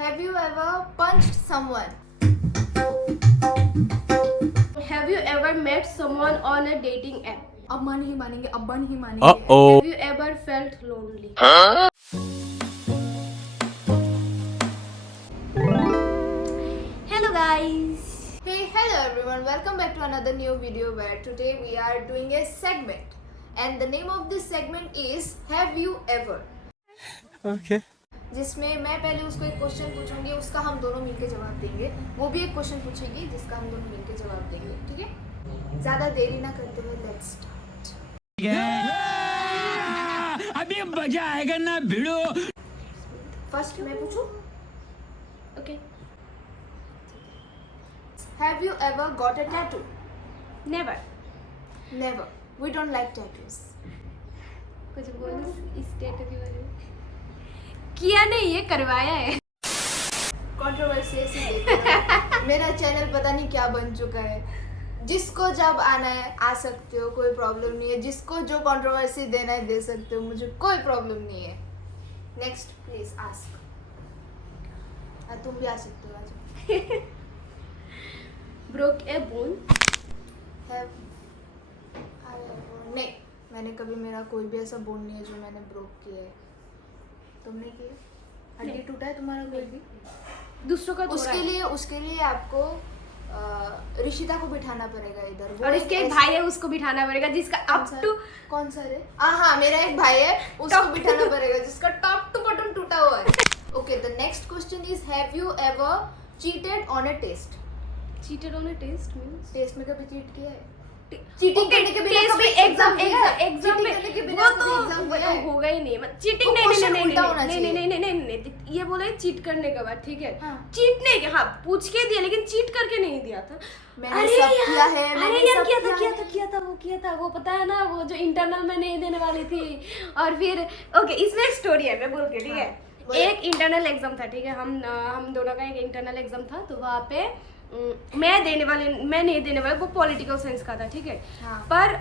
Have you ever punched someone? Have you ever met someone on a dating app? अब मन ही मानेंगे, अब बन ही मानेंगे. Have you ever felt lonely? Hello guys. Hey, hello everyone. Welcome back to another new video where today we are doing a segment. And the name of this segment is Have you ever? Okay. जिसमें मैं पहले उसको एक question पूछूंगी, उसका हम दोनों मिलके जवाब देंगे. वो भी एक क्वेश्चन पूछेगी जिसका हम दोनों मिलके जवाब देंगे. ठीक है? ज़्यादा देरी ना करते हुए लेट्स स्टार्ट. अभी मजा आएगा ना भिड़ो. फर्स्ट मैं पूछूं. Okay. Have you ever got a tattoo? Never. Never. We don't like tattoos. कुछ बोलो इस टैटू के बारे में. किया नहीं, ये करवाया है. कंट्रोवर्सी ऐसी देखो. मेरा चैनल पता नहीं क्या बन चुका है. जिसको जब आना है आ सकते हो, कोई प्रॉब्लम नहीं है. जिसको जो कंट्रोवर्सी देना है दे सकते हो, मुझे कोई प्रॉब्लम नहीं है. Next please ask. तुम भी आ सकते हो. आज Broke a bone. नहीं, मैंने कभी मेरा कोई भी ऐसा बोन नहीं है जो मैंने ब्रोक किया है. तुमने किया? हड्डी नहीं. टूटा है तुम्हारा कोई भी? दूसरों का तोड़ा है. उसके लिए आपको ऋषिता को बिठाना पड़ेगा इधर. वो और इसके एक भाई है, उसको बिठाना पड़ेगा जिसका अप टू. कौन सा है? हाँ, मेरा एक भाई है, उसको बिठाना पड़ेगा जिसका टॉप टू बटन टूटा हुआ है. Okay, the next question is have you ever cheated on a test? Cheated on a test means? Test में कभी चीट किया है? चीटिंग करने के बिना कभी एग्जाम में वो तो तो होगा ही नहीं. चीटिंग वो नहीं question नहीं उल्टा होना नहीं नहीं चाहिए. नहीं नहीं नहीं ये बोले चीट करने के बाद. ठीक है, हाँ. चीट नहीं किया. हाँ, पूछ के दिया लेकिन चीट करके नहीं दिया था. मैंने सब किया है. अरे यार किया था वो पता है ना, वो जो इंटरनल में नहीं देने वाली थी. और फिर ओके, इसमें एक स्टोरी है, मैं बोल के. ठीक है, एक इंटरनल एग्जाम था. ठीक है, हम दोनों का एक इंटरनल एग्जाम था. तो वहाँ पे मैं नहीं देने वाली, वो पॉलिटिकल साइंस का था. ठीक है, हाँ. पर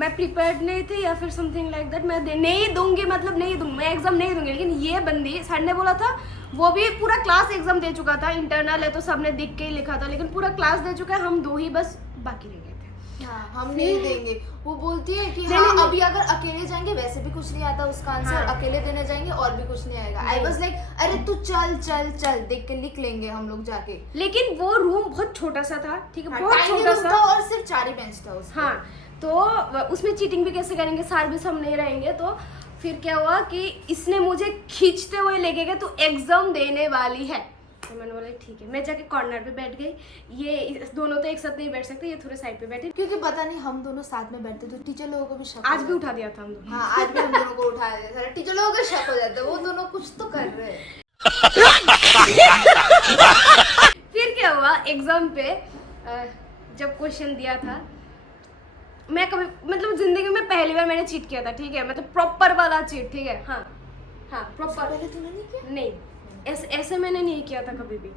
मैं प्रिपेयर्ड नहीं थी या फिर समथिंग लाइक दैट. मैं नहीं दूंगी, मतलब नहीं दूंगी, मैं एग्जाम नहीं दूंगी. लेकिन ये बंदी, सर ने बोला था, वो भी पूरा क्लास एग्जाम दे चुका था. इंटरनल है तो सबने दिख के ही लिखा था, लेकिन पूरा क्लास दे चुका है. हम दो ही बस बाकी रह गए थे. हाँ, हम नहीं देंगे. वो बोलती है कि नहीं, हाँ नहीं. अभी अगर अकेले जाएंगे वैसे भी कुछ नहीं आता उसका आंसर. हाँ. अकेले देने जाएंगे और भी कुछ नहीं आएगा. आई वाज लाइक अरे तू चल चल चल, देख के लिख लेंगे हम लोग जाके. लेकिन वो रूम बहुत छोटा सा था. ठीक है, हाँ, बहुत tiny छोटा room सा. था और सिर्फ 4 ही बेंच था उसमें. हाँ, तो उसमें चीटिंग भी कैसे करेंगे, सार भी सब नहीं रहेंगे. तो फिर क्या हुआ कि इसने मुझे खींचते हुए लेके गए, तो एग्जाम देने वाली है. तो मैंने बोला ठीक है. मैं जाके कॉर्नर पे बैठ गई. ये दोनों तो एक साथ नहीं बैठ सकते, ये थोड़े साइड पे बैठे. क्योंकि पता नहीं हम दोनों साथ में बैठते तो टीचर लोगों को भी शक हो आज भी जाता. उठा दिया था हम दोनों. हाँ, आज भी हम दोनों को उठा दिया था. टीचर लोगों को शक हो जाता है, वो दोनों कुछ तो कर रहे हैं. फिर क्या हुआ, एग्जाम पे जब क्वेश्चन दिया था, मैं कभी, मतलब जिंदगी में पहली बार मैंने चीट किया था. ठीक है, मतलब प्रॉपर वाला चीट. ठीक है, हाँ हाँ, प्रॉपर. पहले तूने नहीं किया? नहीं, ऐसे मैंने नहीं किया था कभी भी.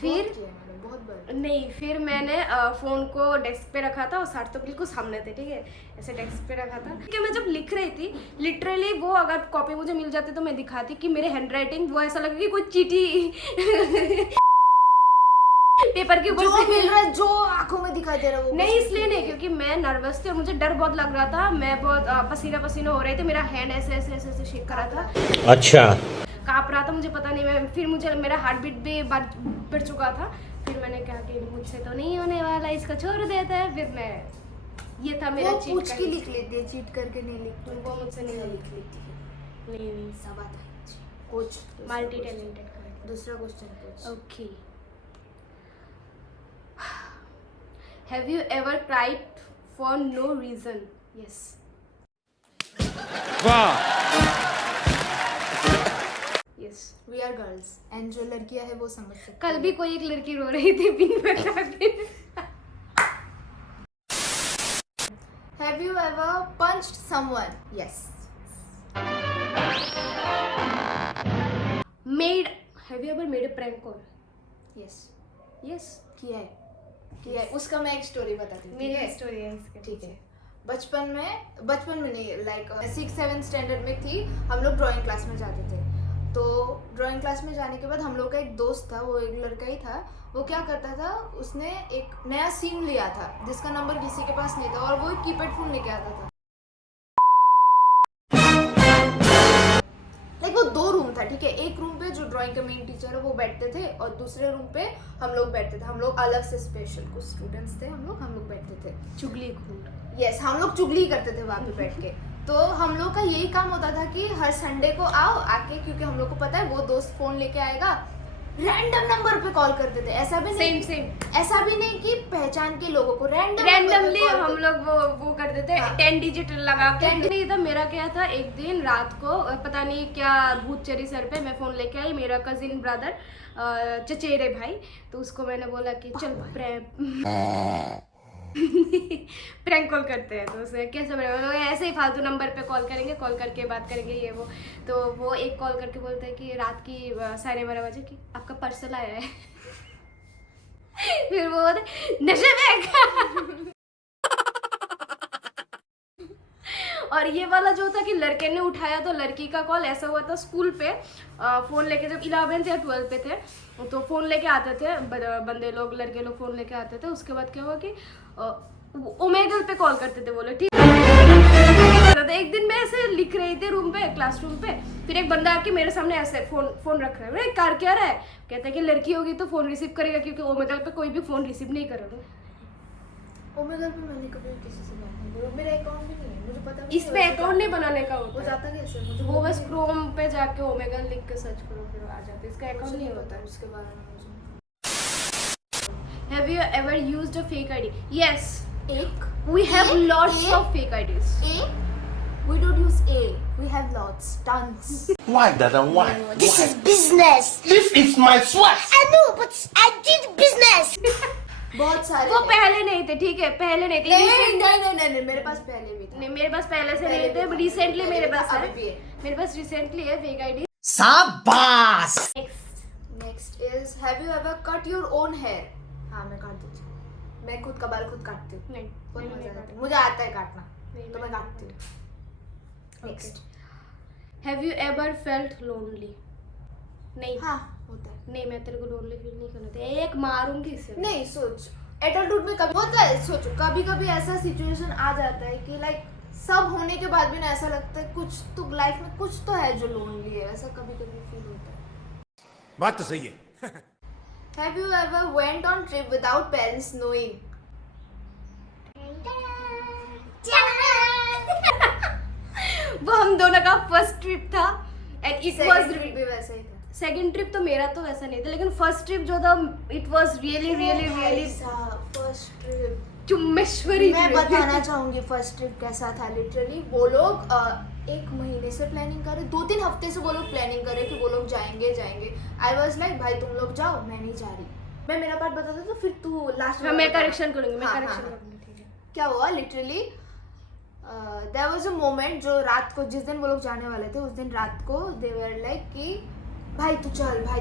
फिर बहुत किया है मैंने, बहुत बार. नहीं, फिर मैंने फ़ोन को डेस्क पे रखा था और सर तो बिल्कुल सामने थे. ठीक है, ऐसे डेस्क पे रखा था कि मैं जब लिख रही थी, लिटरली वो अगर कॉपी मुझे मिल जाती तो मैं दिखाती कि मेरे हैंड राइटिंग, वो ऐसा लगे कि कोई चीटी पेपर के ऊपर जो से मिल रहा है, जो आंखों में दिखाई दे रहा है वो नहीं. बस इसलिए नहीं, क्योंकि मैं नर्वस थी और मुझे डर बहुत लग रहा था. मैं बहुत पसीना हो रहे थे. मेरा हैंड ऐसे ऐसे ऐसे ऐसे शेक कर रहा था. अच्छा. काँप रहा था, मुझे पता नहीं. मैं फिर मुझे मेरा हार्ट बीट भी बढ़ चुका था. फिर मैंने कहा कि मुझसे तो नहीं होने वाला, इसको छोड़ देता है. फिर मैं, ये था मेरा वो चीट पूछ के लिख लेती है, चीट करके नहीं लिखती. वो मुझसे नहीं लिख लेती है. नहीं, सब आता है मुझे. पूछ. Multi talented. दूसरा क्वेश्चन पूछ. Okay. Have you ever cried for no reason? Yes. वाह. Yes. We are girls and जो लड़कियां है वो समझ सकती कल है. भी कोई एक लड़की रो रही थी पिन बता के. Have you ever punched someone? Yes. Have you ever made a prank call? Yes. Yes. किया है. उसका मैं एक स्टोरी बताती हूँ. ठीक है? मेरी स्टोरी है इसका. ठीक है. बचपन में नहीं, लाइक 6-7 स्टैंडर्ड में थी. हम लोग ड्राइंग क्लास में जाते थे. तो ड्राइंग क्लास में जाने के बाद हम लोग का एक दोस्त था, वो एक लड़का ही था, वो क्या करता था, उसने एक नया सिम लिया था जिसका नंबर किसी के पास नहीं था और वो एक कीपैड फोन लेके आता था। लाइक वो 2 रूम था, ठीक है। एक रूम पे जो ड्राइंग के मेन टीचर है वो बैठते थे और दूसरे रूम पे हम लोग बैठते थे। हम लोग अलग से स्पेशल कुछ स्टूडेंट्स थे, हम लोग बैठते थे चुगली खून। यस, हम लोग चुगली करते थे वहाँ पे बैठ के। तो हम लोग का यही काम होता था कि हर संडे को आओ, आके क्योंकि हम लोग को पता है वो दोस्त फोन लेके आएगा, रैंडम नंबर पे कॉल करते थे। ऐसा भी नहीं ऐसा भी नहीं कि पहचान के लोगों को रैंडमली हम लोग वो करते थे। हाँ। 10 डिजिट लगा के नहीं था। मेरा क्या था, एक दिन रात को पता नहीं क्या भूत चढ़ी सर पे, मैं फोन लेके आई, मेरा कजिन ब्रदर चचेरे भाई, तो उसको मैंने बोला कि चल प्रैंक कॉल करते हैं। तो उसे कैसे लोग ऐसे ही फालतू नंबर पे कॉल करेंगे, कॉल करके बात करेंगे ये वो। तो वो एक कॉल करके बोलता है कि रात की 12:30 बजे कि आपका पार्सल आया है। फिर वो बोलते नशे में। और ये वाला जो था कि लड़के ने उठाया तो लड़की का कॉल ऐसा हुआ था स्कूल पे, फ़ोन लेके जब 11th या 12th पे थे तो फ़ोन लेके आते थे बंदे लोग, लड़के लोग फ़ोन लेके आते थे। उसके बाद क्या हुआ कि ओमेगल पे कॉल करते थे वो लोग, ठीक है। एक दिन मैं ऐसे लिख रही थी रूम पे, क्लासरूम पे, फिर एक बंदा आके मेरे सामने ऐसे फोन रख रहा है, कार क्या रहा है, कहता है कि लड़की होगी तो फ़ोन रिसीव करेगा क्योंकि ओमेगल पे कोई भी फ़ोन रिसीव नहीं करेगा। ओमेगल पे मैंने कभी किसी से बात नहीं की, मेरा अकाउंट भी नहीं है, मुझे पता भी इसमें अकाउंट नहीं बनाने का होता वो है। जाता कैसे मुझे वो बस क्रोम पे जाके ओमेगल लिख के सर्च करो फिर आ जाता है। इसका अकाउंट नहीं होता है। उसके बारे में मुझे। Have you ever used a fake ID? Yes, एक we have एक- lots एक- of fake IDs. we don't use A, we have lots, tons. Why, Dada? Why? This is business. This is my sweat. I know, but I did business. बहुत सारे वो थे। पहले नहीं थे, ठीक है, पहले नहीं थे। नहीं, मेरे पास पहले भी था। नहीं, मेरे पास पहले से पहले नहीं थे, भी था, रिसेंटली पहले मेरे भी था, पास है। अभी भी है। मेरे पास रिसेंटली है fake ID. Sabas. Next is have you ever cut your own hair? हाँ, मैं काट देती हूँ। मैं खुद का बाल खुद काटती हूँ, नहीं, बहुत मैंने मजा नहीं आता है, काटा। मुझे आता है काटना, नहीं, तो मैं मैंने काटती हूँ। Next, Have you ever felt lonely? नहीं, हाँ होता है। नहीं, मैं तेरे को लोनली फील नहीं करना था, एक मारूंगी इसे। नहीं, सोच एडल्टहुड में कभी होता है, सोचो कभी कभी ऐसा सिचुएशन आ जाता है कि लाइक सब होने के बाद भी ना ऐसा लगता है कुछ तो लाइफ में कुछ तो है जो लोनली है, ऐसा कभी कभी फील होता है। बात तो सही है। Have you ever went on trip without parents knowing? वो हम दोनों का फर्स्ट ट्रिप था एंड इट वाज ट्रिप भी वैसा ही था। सेकंड ट्रिप तो मेरा तो वैसा नहीं था, लेकिन फर्स्ट ट्रिप जो था it was really first trip चुम्मेश्वरी मैं trip। बताना चाहूंगी फर्स्ट ट्रिप कैसा था। लिटरली वो लोग 1 महीने से प्लानिंग करे, 2-3 हफ्ते से वो लोग प्लानिंग करे कि वो लोग जाएंगे। आई वाज लाइक भाई तुम लोग जाओ, मैं नहीं जा रही। मैं मेरा पार्ट बताता तो फिर तू लास्ट हाँ, मैं करेक्शन करूंगी, मैं करेक्शन हाँ। करूंगी, ठीक है। क्या हुआ literally there was a moment जो रात को जिस दिन वो लोग जाने वाले थे उस दिन रात को दे वर लाइक कि भाई तू चल, हाँ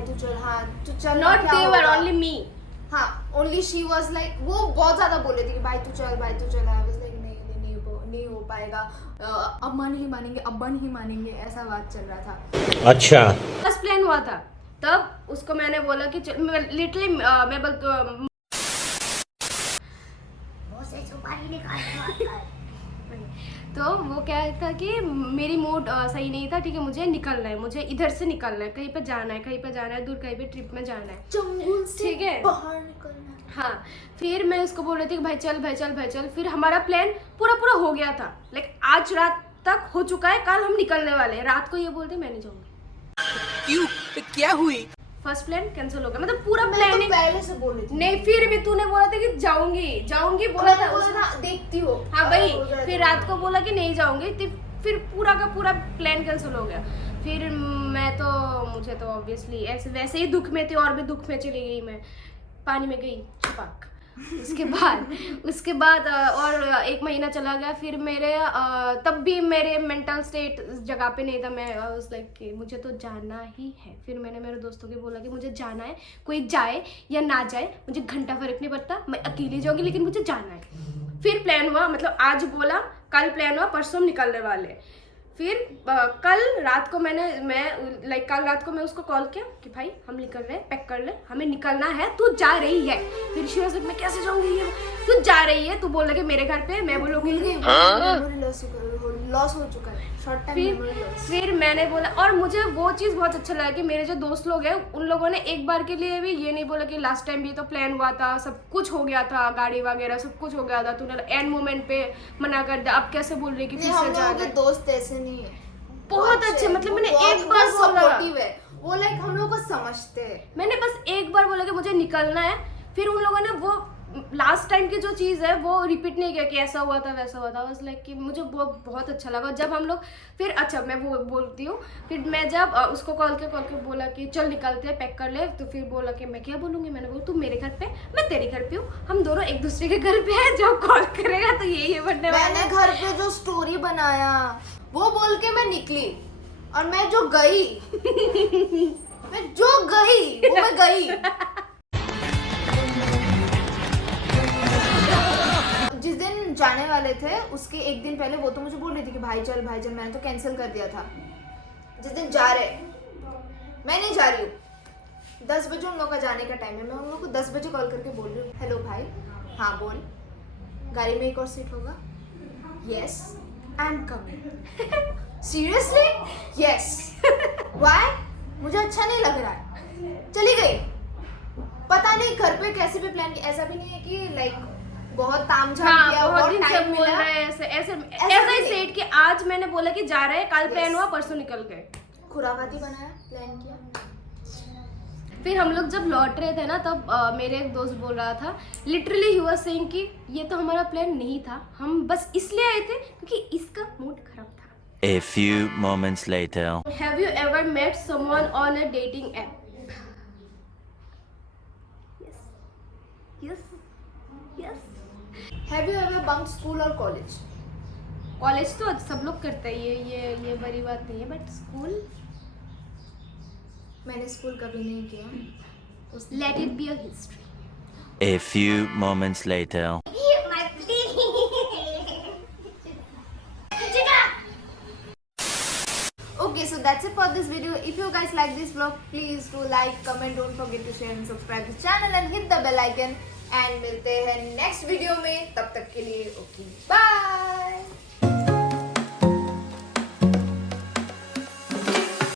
तू चल। नॉट क्या दे वर होगा? Only me. हाँ, ओनली शी वाज लाइक, वो बहुत ज्यादा बोले थे कि भाई तू चल। आई वाज लाइक नहीं हो पाएगा, अम्मा नहीं मानेंगे, अब्बा नहीं मानेंगे, ऐसा बात चल रहा था। अच्छा फर्स्ट प्लान हुआ था तब उसको मैंने बोला कि लिटरली मैं तो वो क्या था कि मेरी मूड सही नहीं था, ठीक है, मुझे निकलना है, मुझे इधर से निकलना है, कहीं पे जाना है दूर, कहीं पे ट्रिप में जाना है, चंगुल से ठीक है। बाहर निकलना है। हाँ। फिर मैं उसको बोल रही थी कि भाई चल। फिर हमारा प्लान पूरा हो गया था, लाइक आज रात तक हो चुका है, कल हम निकलने वाले हैं। रात को ये बोलते मैं नहीं जाऊंगी। क्यों? क्या हुई? फर्स्ट प्लान कैंसिल हो गया, मतलब पूरा मैं तो प्लानिंग। पहले से बोली थी। नहीं, फिर भी तूने बोला था कि जाऊंगी बोला था बोला उसने। था देखती हो। हाँ भाई, हो जाए फिर तो। रात को बोला कि नहीं जाऊंगी, फिर पूरा का पूरा प्लान कैंसिल हो गया। फिर मुझे तो ऑब्वियसली ऐसे वैसे ही दुख में थी, और भी दुख में चली गई, मैं पानी में गई छपाक। उसके बाद और 1 महीना चला गया। फिर मेरे तब भी मेरे मेंटल स्टेट जगह पे नहीं था। मैं उस लाइक कि मुझे तो जाना ही है। फिर मैंने मेरे दोस्तों को बोला कि मुझे जाना है, कोई जाए या ना जाए मुझे घंटा फर्क नहीं पड़ता, मैं अकेली जाऊंगी लेकिन मुझे जाना है। फिर प्लान हुआ, मतलब आज बोला, कल प्लान हुआ, परसों हम निकलने वाले। फिर कल रात को कल रात को मैं उसको कॉल किया कि भाई हम निकल रहे हैं, पैक कर ले, हमें निकलना है, तू जा रही है। फिर शी वाज लाइक मैं कैसे जाऊंगी, ये तू जा रही है, तू बोल रहा कि मेरे घर पे, मैं बोलूंगी मेमोरी लॉस हो चुका है, शॉर्ट टाइम मेमोरी लॉस। फिर मैंने बोला, और मुझे वो चीज़ बहुत अच्छा लगा कि मेरे जो दोस्त लोग हैं उन लोगों ने एक बार के लिए भी ये नहीं बोला कि लास्ट टाइम भी तो प्लान हुआ था, सब कुछ हो गया था, गाड़ी वगैरह सब कुछ हो गया था, तूने एंड मोमेंट पे मना कर दिया, अब कैसे बोल रही कि फिर हम से लोगों जाना के है। दोस्त ऐसे नहीं है, बहुत अच्छे, मतलब मैंने वो एक बार बहुत बोला, सपोर्टिव है, वो लाइक हम लोगों को समझते हैं। मैंने बस एक बार बोला कि मुझे निकलना है, फिर उन लोगों ने वो लास्ट टाइम की जो चीज़ है वो रिपीट नहीं किया कि ऐसा हुआ था वैसा हुआ था, बस लाइक कि मुझे बहुत अच्छा लगा जब हम लोग फिर, अच्छा मैं वो बोलती हूँ, फिर मैं जब उसको कॉल के बोला कि चल निकलते हैं, पैक कर ले, तो फिर बोला कि मैं क्या बोलूँगी, मैंने बोला तू मेरे घर पे, मैं तेरे घर पे हूँ, हम दोनों एक दूसरे के घर पे हैं, जब कॉल करेगा तो यही बनने वाला मैंने है। घर पे जो स्टोरी बनाया वो बोल के मैं निकली, और मैं जो गई वो मैं गई। जिस दिन जाने वाले थे उसके एक दिन पहले वो तो मुझे बोल रही थी कि भाई चल, मैंने तो कैंसिल कर दिया था। जिस दिन जा रहे, मैं नहीं जा रही हूँ, 10 बजे उन लोगों का जाने का टाइम है, मैं उन लोगों को 10 बजे कॉल करके बोल रही हूँ, हेलो भाई, हाँ बोल, गाड़ी में एक और सीट होगा? Yes, I am coming. Seriously? Yes. Why? मुझे अच्छा नहीं लग रहा है, चली गई। पता नहीं घर पे कैसे भी प्लान किया, ऐसा भी नहीं है कि लाइक बहुत तामझाम किया, बहुत दिन से टाइम बोल मिला। रहे हैं ऐसे ऐसा ही नहीं। सेट कि आज मैंने बोला कि जा रहे हैं, कल प्लान हुआ, परसों निकल गए। खुराफाती बनाया, प्लान किया। फिर हम लोग जब लौट रहे थे ना, तब मेरे एक दोस्त बोल रहा था, लिटरली ही वाज सेइंग कि ये तो हमारा प्लान नहीं था, हम बस इसलिए आए थे क्योंकि इसका मूड खराब था। A few moments later. Have you ever met someone on a dating app? Yes. Yes. Yes. Have you ever bunked school और कॉलेज? कॉलेज तो सब लोग करते हैं, ये बड़ी बात नहीं है, बट स्कूल, मैंने स्कूल कभी नहीं किया। let it be a history. A few moments later. Okay, so that's it for this video. If you guys like this vlog, please do like, comment, don't forget to share and subscribe this channel and hit the bell icon. And मिलते हैं next video में, तब तक के लिए okay, bye.